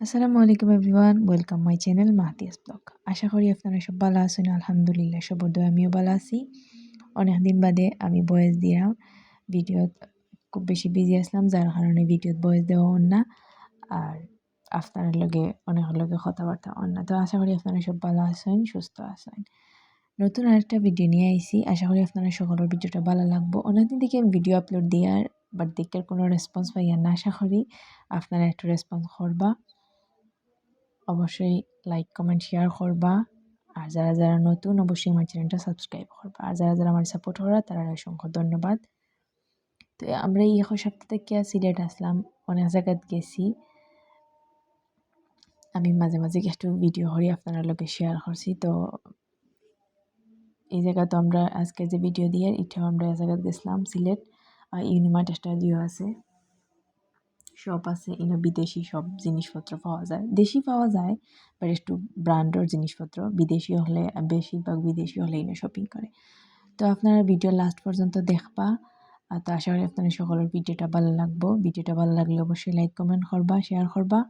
আসসালামু আলাইকুম everyone, welcome my channel মাহতিয়াস ব্লগ। আশা করি আপনারা সব ভালো আছেন। আলহামদুলিল্লাহ, সবার দোয়া আমিও ভালো আছি। অনেকদিন বাদে আমি ভয়েস দিলাম। ভিডিও খুব বেশি বিজি আসলাম, যার কারণে ভিডিওত ভয়েস দেওয়া হন না। আর আপনার লগে অনেকের লগে কথাবার্তা হন না। তো আশা করি আপনারা সব ভালো আছেন, সুস্থ আছেন। নতুন আরেকটা ভিডিও নিয়ে আইছি। আশা করি আপনারা সকলের ভিডিওটা ভালো লাগবো। অনেকদিন থেকে আমি ভিডিও আপলোড দিয়ার বাট দেখে কোনো রেসপন্স পাই না। আশা করি আপনারা একটু রেসপন্স করবা। অবশ্যই লাইক কমেন্ট শেয়ার করবা। আর যারা যারা নতুন অবশ্যই আমার চ্যানেলটা সাবস্ক্রাইব করবা। আর যারা যারা আমার সাপোর্ট করা তারা অসংখ্য ধন্যবাদ। তো আমরা এই এক সপ্তাহ থেকে সিলেট আসলাম, অনেক জায়গায় গেছি। আমি মাঝে মাঝে একটু ভিডিও করি আপনারা লোকে শেয়ার করছি। তো এই জায়গা তো আমরা আজকে যে ভিডিও দিয়ে এটাও আমরা এই জায়গায় গেছিলাম সিলেট। ইউনিমার্ট স্টুডিও আছে, শপ আছে, বিদেশি সব জিনিসপত্র পাওয়া যায়। দেশি পাওয়া যায় বাট একটু ব্র্যান্ডের জিনিসপত্র। বিদেশি হলে বেশিরভাগ বিদেশি হলে শপিং করে। তো আপনারা ভিডিও লাস্ট পর্যন্ত দেখবা। তো আশা করি আপনাদের সকলের ভিডিওটা ভালো লাগবো। ভিডিওটা ভালো লাগলে অবশ্যই লাইক কমেন্ট করবা, শেয়ার করবা।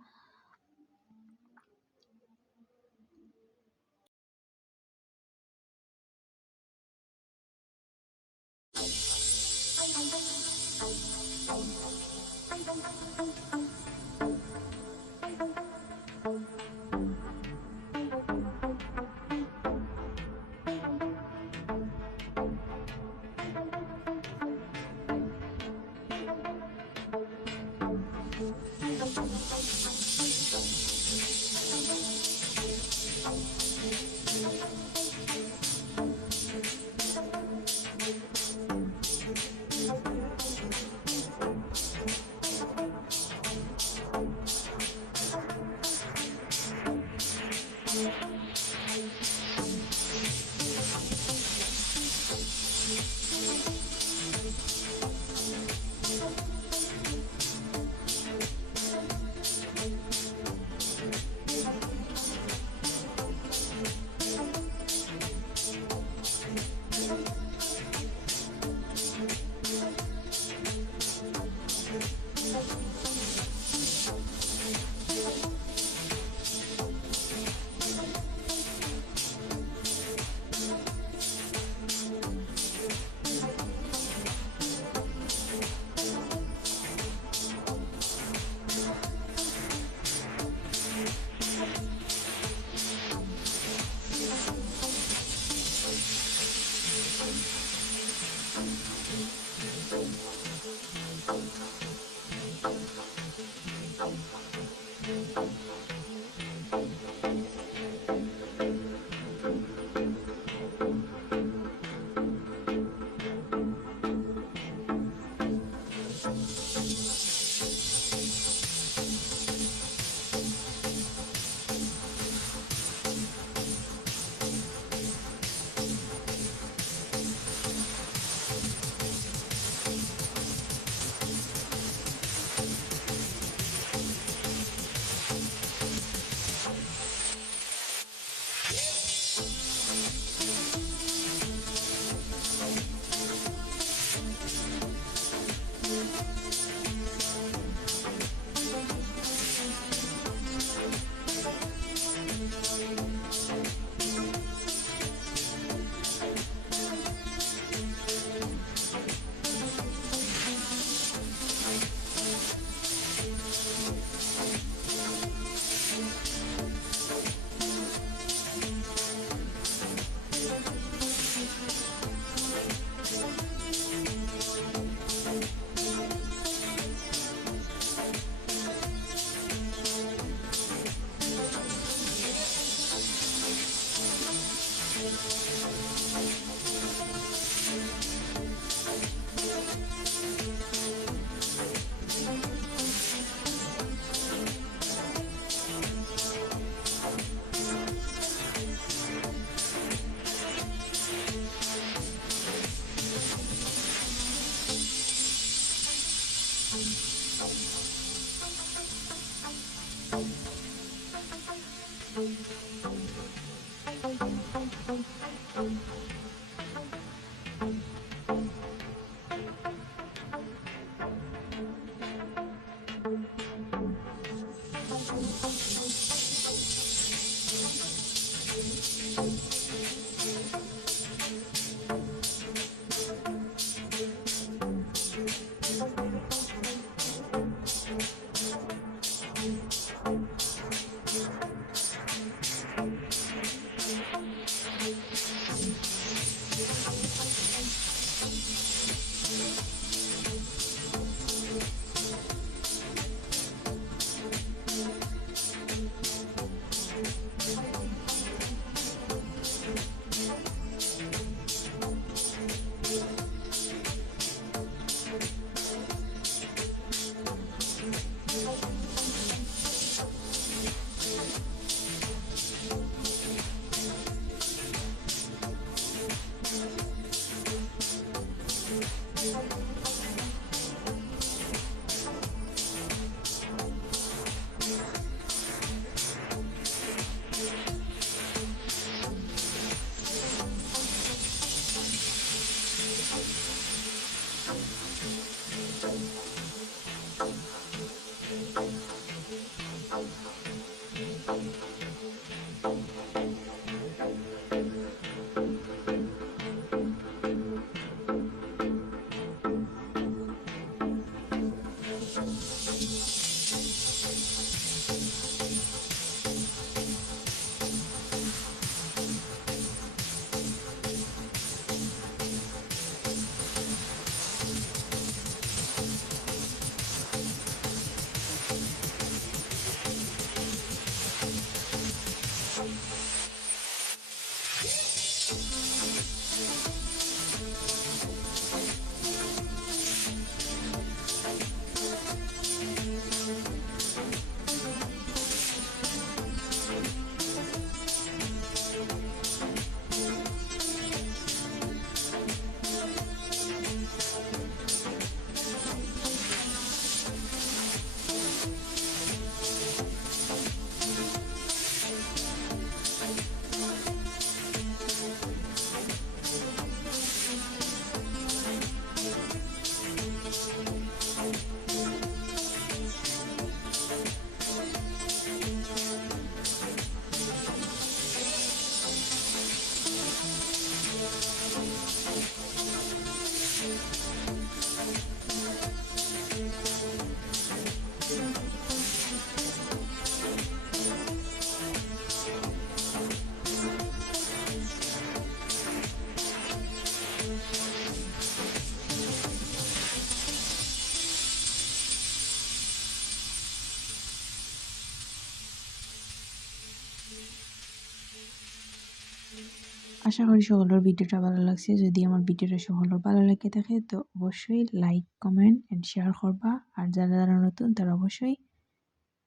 আশা করি সকলের ভিডিওটা ভালো লাগছে। যদি আমার ভিডিওটা সকলের ভালো লেগে থাকে তো অবশ্যই লাইক কমেন্ট এন্ড শেয়ার করবা। আর যারা যারা নতুন তারা অবশ্যই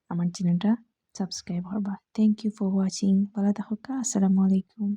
আমার চ্যানেলটা সাবস্ক্রাইব করবা। Thank you for watching. ভালো থাকা। আসসালামু আলাইকুম।